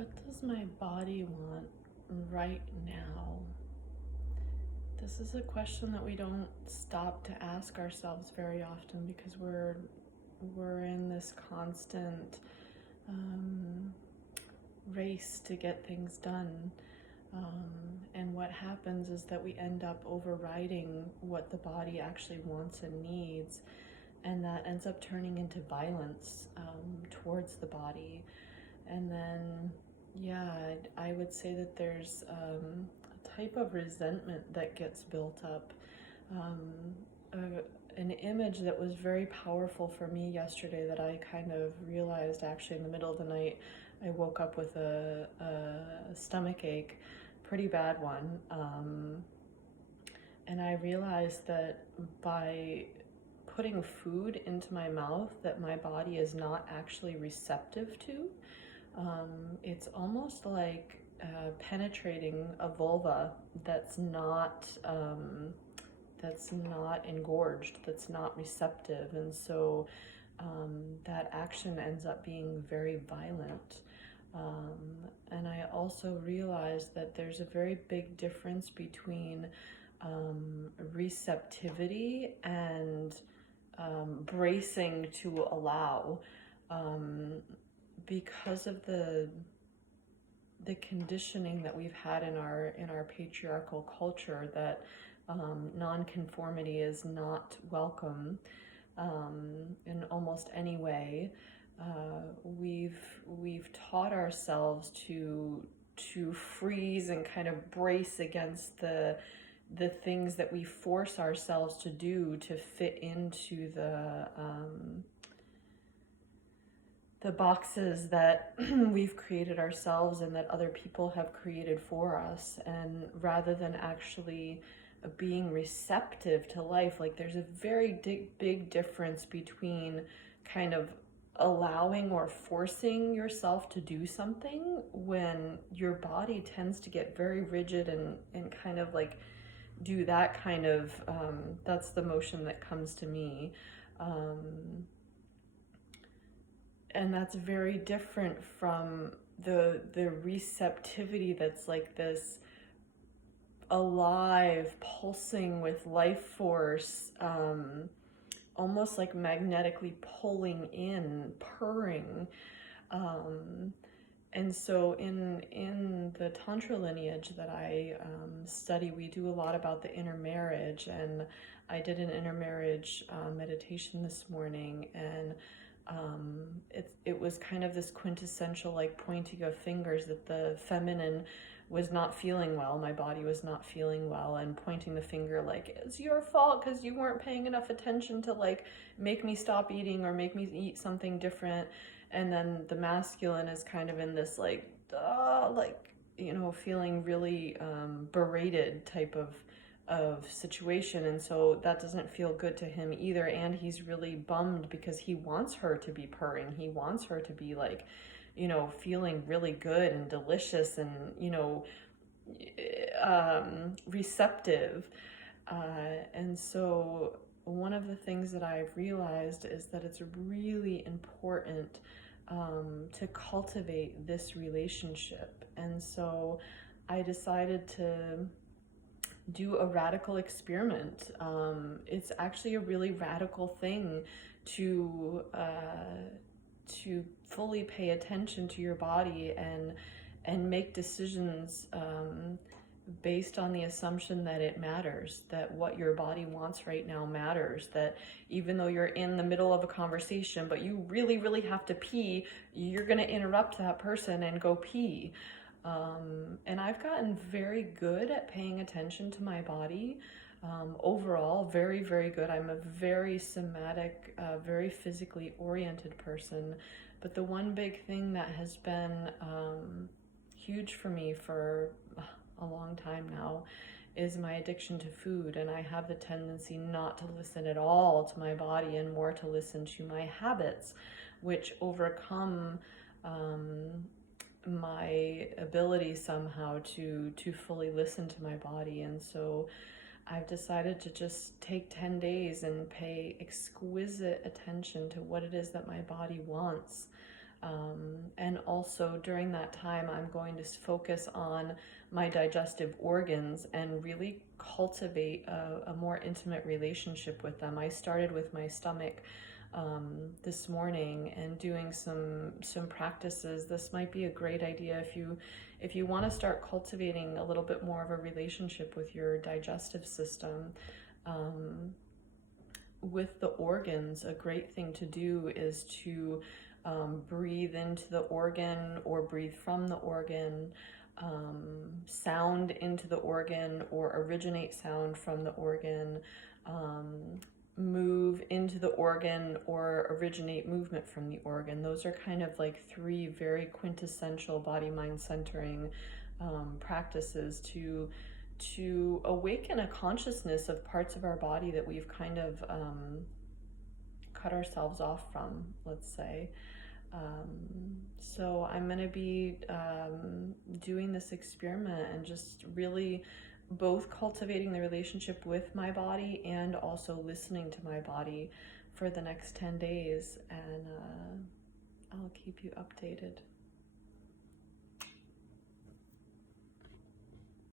What does my body want right now? This is a question that we don't stop to ask ourselves very often because we're in this constant race to get things done. And what happens is that we end up overriding what the body actually wants and needs, and that ends up turning into violence towards the body. And then, yeah, I would say that there's a type of resentment that gets built up. An image that was very powerful for me yesterday that I kind of realized actually in the middle of the night. I woke up with a stomach ache, pretty bad one. And I realized that by putting food into my mouth that my body is not actually receptive to, it's almost like penetrating a vulva that's not engorged, that's not receptive, and so that action ends up being very violent. And I also realized that there's a very big difference between receptivity and bracing to allow, because of the conditioning that we've had in our patriarchal culture that nonconformity is not welcome in almost any way. We've taught ourselves to freeze and kind of brace against the things that we force ourselves to do to fit into the boxes that we've created ourselves and that other people have created for us. And rather than actually being receptive to life, like there's a very big difference between kind of allowing or forcing yourself to do something when your body tends to get very rigid and kind of like do that kind of, that's the motion that comes to me. And that's very different from the receptivity that's like this alive, pulsing with life force, almost like magnetically pulling in, purring. And so in the Tantra lineage that I study, we do a lot about the intermarriage, and I did an intermarriage meditation this morning, and it was kind of this quintessential like pointing of fingers that the feminine was not feeling well, my body was not feeling well, and pointing the finger like, it's your fault because you weren't paying enough attention to like make me stop eating or make me eat something different. And then the masculine is kind of in this like feeling really berated type of situation, and so that doesn't feel good to him either, and he's really bummed because he wants her to be purring, he wants her to be like, feeling really good and delicious and receptive. And so one of the things that I've realized is that it's really important to cultivate this relationship. And so I decided to do a radical experiment. It's actually a really radical thing to fully pay attention to your body and make decisions based on the assumption that it matters, that what your body wants right now matters, that even though you're in the middle of a conversation but you really, really have to pee, you're going to interrupt that person and go pee. And I've gotten very good at paying attention to my body. Overall, very, very good. I'm a very somatic, very physically oriented person. But the one big thing that has been huge for me for a long time now is my addiction to food. And I have the tendency not to listen at all to my body and more to listen to my habits, which overcome my ability somehow to fully listen to my body. And so I've decided to just take 10 days and pay exquisite attention to what it is that my body wants. And also during that time, I'm going to focus on my digestive organs and really cultivate a more intimate relationship with them. I started with my stomach this morning and doing some practices. This might be a great idea if you want to start cultivating a little bit more of a relationship with your digestive system. With the organs, a great thing to do is to breathe into the organ or breathe from the organ, sound into the organ or originate sound from the organ, move into the organ or originate movement from the organ. Those are kind of like three very quintessential body-mind centering practices to awaken a consciousness of parts of our body that we've kind of cut ourselves off from, let's say. So I'm going to be doing this experiment and just really both cultivating the relationship with my body and also listening to my body for the next 10 days, and I'll keep you updated.